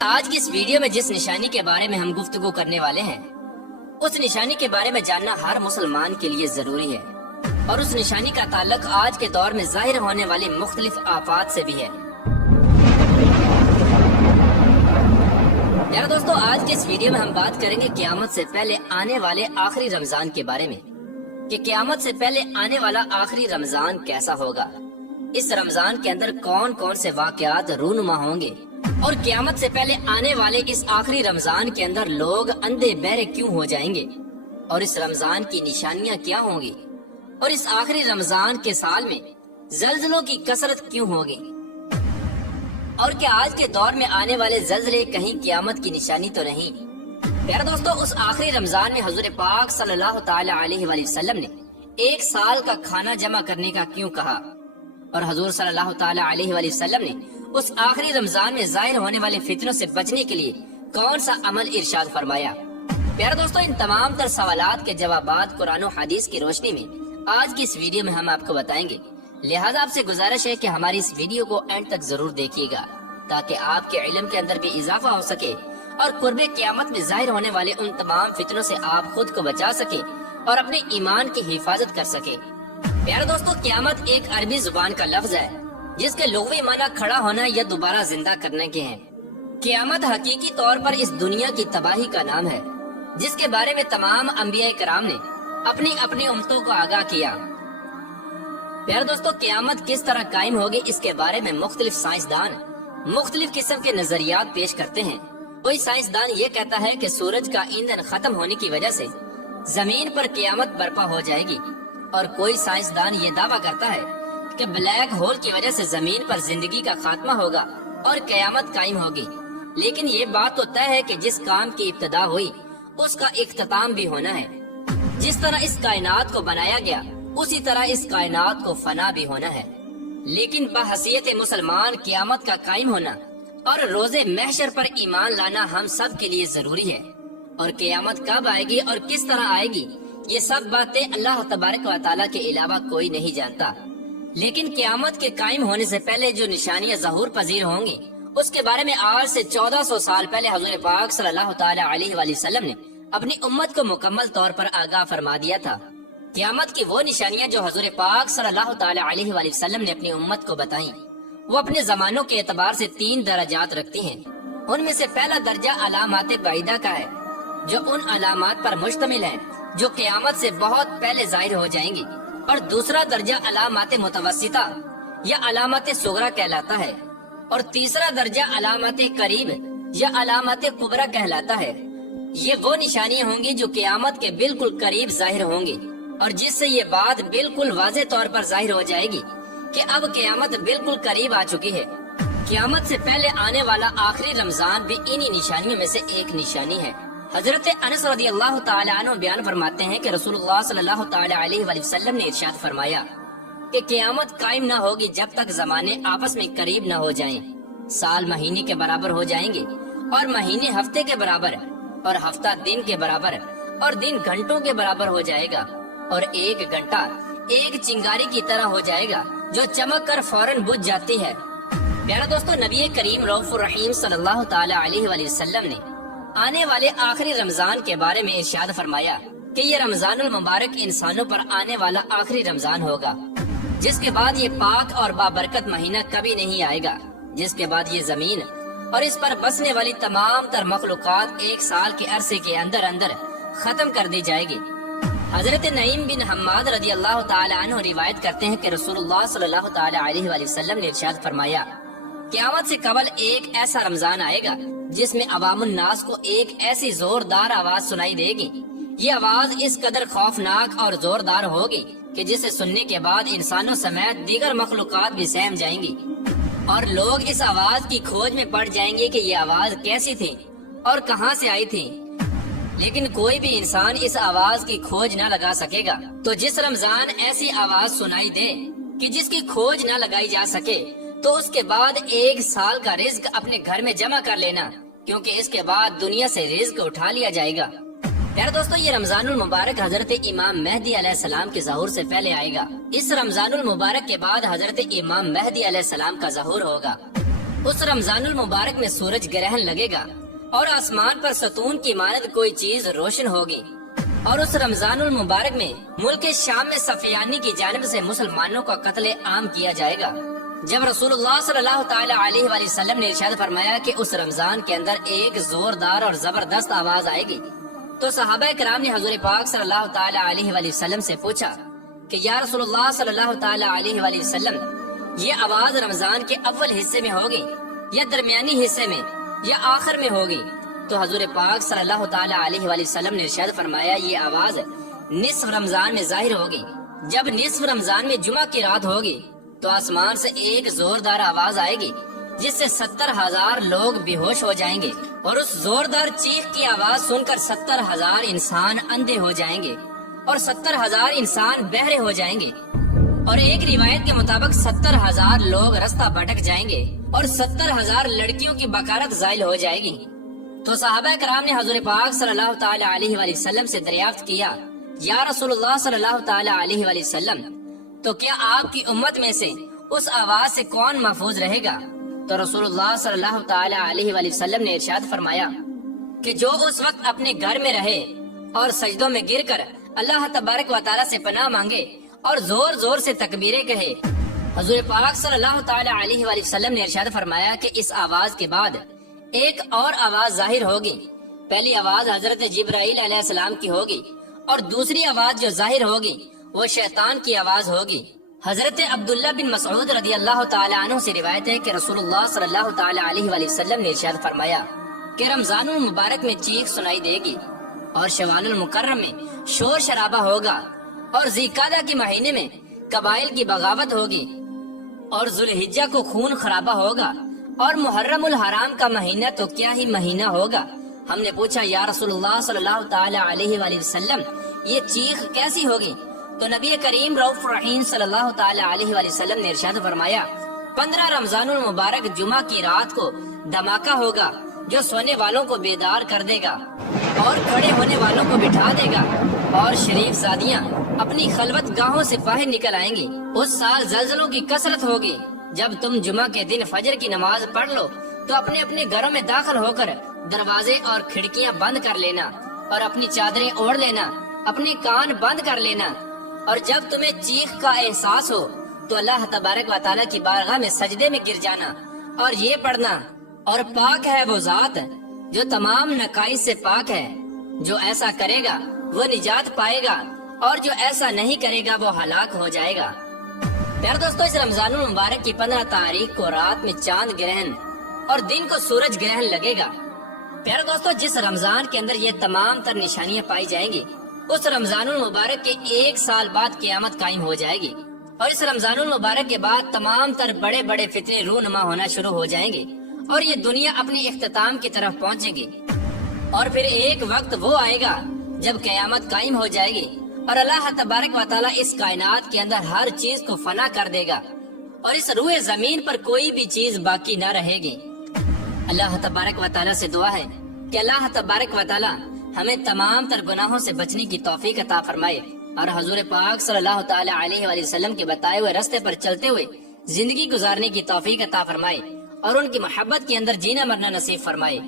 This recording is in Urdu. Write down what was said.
آج کی اس ویڈیو میں جس نشانی کے بارے میں ہم گفتگو کرنے والے ہیں اس نشانی کے بارے میں جاننا ہر مسلمان کے لیے ضروری ہے، اور اس نشانی کا تعلق آج کے دور میں ظاہر ہونے والی مختلف آفات سے بھی ہے۔ میرے دوستو، آج کے اس ویڈیو میں ہم بات کریں گے قیامت سے پہلے آنے والے آخری رمضان کے بارے میں، کہ قیامت سے پہلے آنے والا آخری رمضان کیسا ہوگا، اس رمضان کے اندر کون کون سے واقعات رونما ہوں گے، اور قیامت سے پہلے آنے والے اس آخری رمضان کے اندر لوگ اندھے بہرے کیوں ہو جائیں گے، اور اس رمضان کی نشانیاں کیا ہوں گی، اور اس آخری رمضان کے سال میں زلزلوں کی کثرت کیوں ہوگی، اور کیا آج کے دور میں آنے والے زلزلے کہیں قیامت کی نشانی تو نہیں۔ پیارے دوستو، اس آخری رمضان میں حضور پاک صلی اللہ تعالی علیہ وآلہ وسلم نے ایک سال کا کھانا جمع کرنے کا کیوں کہا، اور حضور صلی اللہ تعالی علیہ وآلہ وسلم نے اس آخری رمضان میں ظاہر ہونے والے فتنوں سے بچنے کے لیے کون سا عمل ارشاد فرمایا۔ پیارے دوستو، ان تمام تر سوالات کے جوابات قرآن و حدیث کی روشنی میں آج کی اس ویڈیو میں ہم آپ کو بتائیں گے، لہذا آپ سے گزارش ہے کہ ہماری اس ویڈیو کو اینڈ تک ضرور دیکھیے گا تاکہ آپ کے علم کے اندر بھی اضافہ ہو سکے اور قرب قیامت میں ظاہر ہونے والے ان تمام فتنوں سے آپ خود کو بچا سکے اور اپنے ایمان کی حفاظت کر سکے۔ پیارے دوستو، قیامت ایک عربی زبان کا لفظ ہے جس کے لغوی معنی کھڑا ہونا یا دوبارہ زندہ کرنے کے ہیں۔ قیامت حقیقی طور پر اس دنیا کی تباہی کا نام ہے جس کے بارے میں تمام انبیاء کرام نے اپنی اپنی امتوں کو آگاہ کیا۔ پیارے دوستو، قیامت کس طرح قائم ہوگی اس کے بارے میں مختلف سائنسدان مختلف قسم کے نظریات پیش کرتے ہیں۔ کوئی سائنسدان یہ کہتا ہے کہ سورج کا ایندھن ختم ہونے کی وجہ سے زمین پر قیامت برپا ہو جائے گی، اور کوئی سائنسدان یہ دعویٰ کرتا ہے کہ بلیک ہول کی وجہ سے زمین پر زندگی کا خاتمہ ہوگا اور قیامت قائم ہوگی۔ لیکن یہ بات تو طے ہے کہ جس کام کی ابتدا ہوئی اس کا اختتام بھی ہونا ہے۔ جس طرح اس کائنات کو بنایا گیا اسی طرح اس کائنات کو فنا بھی ہونا ہے۔ لیکن بحیثیت مسلمان قیامت کا قائم ہونا اور روز محشر پر ایمان لانا ہم سب کے لیے ضروری ہے، اور قیامت کب آئے گی اور کس طرح آئے گی یہ سب باتیں اللہ تبارک و تعالیٰ کے علاوہ کوئی نہیں جانتا۔ لیکن قیامت کے قائم ہونے سے پہلے جو نشانیاں ظہور پذیر ہوں گی اس کے بارے میں آج سے 1400 سال پہلے حضور پاک صلی اللہ تعالی علیہ وآلہ وسلم نے اپنی امت کو مکمل طور پر آگاہ فرما دیا تھا۔ قیامت کی وہ نشانیاں جو حضور پاک صلی اللہ تعالی علیہ وآلہ وسلم نے اپنی امت کو بتائیں، وہ اپنے زمانوں کے اعتبار سے 3 درجات رکھتی ہیں۔ ان میں سے پہلا درجہ علامات بعیدہ کا ہے، جو ان علامات پر مشتمل ہے جو قیامت سے بہت پہلے ظاہر ہو جائیں گی، اور دوسرا درجہ علامات متوسطہ یا علامات صغرا کہلاتا ہے، اور تیسرا درجہ علامات قریب یا علامات کبرا کہلاتا ہے۔ یہ وہ نشانیاں ہوں گی جو قیامت کے بالکل قریب ظاہر ہوں گی، اور جس سے یہ بات بالکل واضح طور پر ظاہر ہو جائے گی کہ اب قیامت بالکل قریب آ چکی ہے۔ قیامت سے پہلے آنے والا آخری رمضان بھی انہی نشانیوں میں سے ایک نشانی ہے۔ حضرت انس رضی اللہ تعالی عنہ بیان فرماتے ہیں کہ رسول اللہ صلی اللہ تعالی علیہ وآلہ وسلم نے ارشاد فرمایا کہ قیامت قائم نہ ہوگی جب تک زمانے آپس میں قریب نہ ہو جائیں۔ سال مہینے کے برابر ہو جائیں گے، اور مہینے ہفتے کے برابر، اور ہفتہ دن کے برابر، اور دن گھنٹوں کے برابر ہو جائے گا، اور ایک گھنٹہ ایک چنگاری کی طرح ہو جائے گا جو چمک کر فوراً بجھ جاتی ہے۔ پیارا دوستو، نبی کریم رؤوف الرحیم صلی اللہ تعالی علیہ وآلہ وسلم نے آنے والے آخری رمضان کے بارے میں ارشاد فرمایا کہ یہ رمضان المبارک انسانوں پر آنے والا آخری رمضان ہوگا، جس کے بعد یہ پاک اور بابرکت مہینہ کبھی نہیں آئے گا، جس کے بعد یہ زمین اور اس پر بسنے والی تمام تر مخلوقات 1 سال کے عرصے کے اندر اندر ختم کر دی جائے گی۔ حضرت نعیم بن حماد رضی اللہ تعالی عنہ روایت کرتے ہیں کہ رسول اللہ صلی اللہ تعالی علیہ وآلہ وسلم نے ارشاد فرمایا، قیامت سے قبل ایک ایسا رمضان آئے گا جس میں عوام الناس کو ایک ایسی زوردار آواز سنائی دے گی۔ یہ آواز اس قدر خوفناک اور زوردار ہوگی کہ جسے سننے کے بعد انسانوں سمیت دیگر مخلوقات بھی سہم جائیں گی، اور لوگ اس آواز کی کھوج میں پڑ جائیں گے کہ یہ آواز کیسی تھی اور کہاں سے آئی تھی، لیکن کوئی بھی انسان اس آواز کی کھوج نہ لگا سکے گا۔ تو جس رمضان ایسی آواز سنائی دے کہ جس کی کھوج نہ لگائی جا سکے، تو اس کے بعد 1 سال کا رزق اپنے گھر میں جمع کر لینا، کیونکہ اس کے بعد دنیا سے رزق اٹھا لیا جائے گا۔ پیارے دوستو، یہ رمضان المبارک حضرت امام مہدی علیہ السلام کے ظہور سے پہلے آئے گا۔ اس رمضان المبارک کے بعد حضرت امام مہدی علیہ السلام کا ظہور ہوگا۔ اس رمضان المبارک میں سورج گرہن لگے گا اور آسمان پر ستون کی مانند کوئی چیز روشن ہوگی، اور اس رمضان المبارک میں ملک شام میں سفیانی کی جانب سے مسلمانوں کا قتل عام کیا جائے گا۔ جب رسول اللہ صلی اللہ تعالی علیہ وآلہ وسلم نے ارشاد فرمایا کہ اس رمضان کے اندر ایک زوردار اور زبردست آواز آئے گی، تو صحابہ کرام نے حضور پاک صلی اللہ تعالی علیہ وآلہ وسلم سے پوچھا کہ یا رسول اللہ صلی اللہ تعالی علیہ وآلہ وسلم، یہ آواز رمضان کے اول حصے میں ہوگی یا درمیانی حصے میں یا آخر میں ہوگی؟ تو حضور پاک صلی اللہ تعالی علیہ وآلہ وسلم نے ارشاد فرمایا یہ آواز نصف رمضان میں ظاہر ہوگی۔ جب نصف رمضان میں جمعہ کی رات ہوگی تو آسمان سے ایک زوردار آواز آئے گی جس سے 70,000 لوگ بے ہوش ہو جائیں گے، اور اس زوردار چیخ کی آواز سن کر 70,000 انسان اندھے ہو جائیں گے اور 70,000 انسان بہرے ہو جائیں گے، اور ایک روایت کے مطابق 70,000 لوگ رستہ بھٹک جائیں گے اور 70,000 لڑکیوں کی بکارت زائل ہو جائے گی۔ تو صحابہ کرام نے حضور پاک صلی اللہ تعالی علیہ وآلہ وسلم سے دریافت کیا یا رسول اللہ صلی اللہ تعالی علیہ وآلہ وسلم، تو کیا آپ کی امت میں سے اس آواز سے کون محفوظ رہے گا؟ تو رسول اللہ صلی اللہ تعالی علیہ وآلہ وسلم نے ارشاد فرمایا کہ جو اس وقت اپنے گھر میں رہے اور سجدوں میں گر کر اللہ تبارک و تعالی سے پناہ مانگے اور زور زور سے تکبیریں کہے۔ حضور پاک صلی اللہ تعالی علیہ وآلہ وسلم نے ارشاد فرمایا کہ اس آواز کے بعد ایک اور آواز ظاہر ہوگی۔ پہلی آواز حضرت جبرائیل علیہ السلام کی ہوگی اور دوسری آواز جو ظاہر ہوگی وہ شیطان کی آواز ہوگی۔ حضرت عبداللہ بن مسعود رضی اللہ تعالی عنہ سے روایت ہے کہ رسول اللہ صلی اللہ تعالی علیہ وآلہ وسلم نے ارشاد فرمایا کہ رمضان المبارک میں چیخ سنائی دے گی، اور شوال المکرم میں شور شرابہ ہوگا، اور ذیقعدہ کے مہینے میں قبائل کی بغاوت ہوگی، اور ذوالحجہ کو خون خرابہ ہوگا، اور محرم الحرام کا مہینہ تو کیا ہی مہینہ ہوگا۔ ہم نے پوچھا یا رسول اللہ صلی اللہ تعالی علیہ وآلہ وسلم یہ چیخ کیسی ہوگی؟ تو نبی کریم رؤوف رحیم صلی اللہ تعالی علیہ وآلہ وسلم نے ارشاد فرمایا 15 رمضان المبارک جمعہ کی رات کو دھماکہ ہوگا جو سونے والوں کو بیدار کر دے گا اور کھڑے ہونے والوں کو بٹھا دے گا، اور شریف زادیاں اپنی خلوت گاہوں سے باہر نکل آئیں گی۔ اس سال زلزلوں کی کثرت ہوگی۔ جب تم جمعہ کے دن فجر کی نماز پڑھ لو تو اپنے اپنے گھروں میں داخل ہو کر دروازے اور کھڑکیاں بند کر لینا، اور اپنی چادریں اوڑھ لینا، اپنے کان بند کر لینا، اور جب تمہیں چیخ کا احساس ہو تو اللہ تبارک و تعالیٰ کی بارگاہ میں سجدے میں گر جانا اور یہ پڑھنا، اور پاک ہے وہ ذات جو تمام نقائص سے پاک ہے، جو ایسا کرے گا وہ نجات پائے گا، اور جو ایسا نہیں کرے گا وہ ہلاک ہو جائے گا۔ پیارے دوستو، اس رمضان المبارک کی 15 تاریخ کو رات میں چاند گرہن اور دن کو سورج گرہن لگے گا۔ پیارے دوستو، جس رمضان کے اندر یہ تمام تر نشانیاں پائی جائیں گی، اس رمضان المبارک کے 1 سال بعد قیامت قائم ہو جائے گی، اور اس رمضان المبارک کے بعد تمام تر بڑے بڑے فتنے رونما ہونا شروع ہو جائیں گے، اور یہ دنیا اپنی اختتام کی طرف پہنچے گی، اور پھر ایک وقت وہ آئے گا جب قیامت قائم ہو جائے گی، اور اللہ تبارک و تعالیٰ اس کائنات کے اندر ہر چیز کو فنا کر دے گا، اور اس روح زمین پر کوئی بھی چیز باقی نہ رہے گی۔ اللہ تبارک و تعالیٰ سے دعا ہے کہ اللہ تبارک و تعالیٰ ہمیں تمام تر گناہوں سے بچنے کی توفیق عطا فرمائے، اور حضور پاک صلی اللہ تعالی علیہ وآلہ وسلم کے بتائے ہوئے راستے پر چلتے ہوئے زندگی گزارنے کی توفیق عطا فرمائے، اور ان کی محبت کے اندر جینا مرنا نصیب فرمائے۔